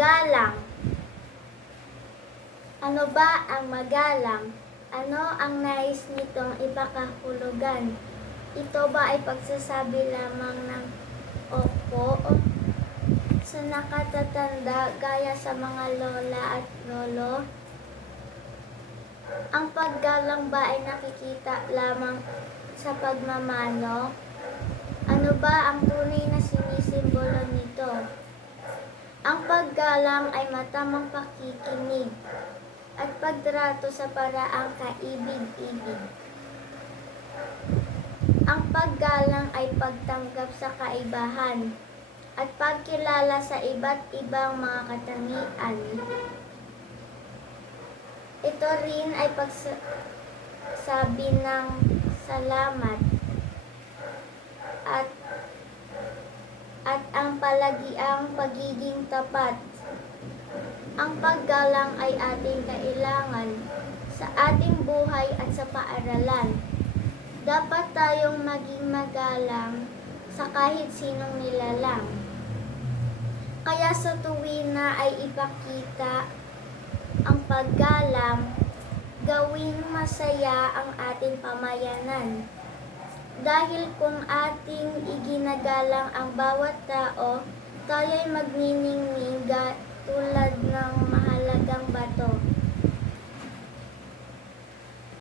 Magalang. Ano ba ang magalang? Ano ang nais nitong ipakahulugan? Ito ba ay pagsasabi lamang ng opo sa nakatatanda gaya sa mga lola at lolo? Ang paggalang ba ay nakikita lamang sa pagmamano? Ano ba ang tunay na sinisimbolo nito? Ang paggalang ay matamang pakikinig at pagtrato sa paraang kaibig-ibig. Ang paggalang ay pagtanggap sa kaibahan at pagkilala sa iba't ibang mga katangian. Ito rin ay pagsasabi ng salamat at ang palagiang pagiging tapat. Ang paggalang ay ating kailangan sa ating buhay at sa paaralan. Dapat tayong maging magalang sa kahit sinong nilalang. Kaya sa tuwin na ay ipakita ang paggalang, gawing masaya ang ating pamayanan. Dahil kung ating iginagalang ang bawat tao, tayo'y magniningning tulad ng mahalagang bato.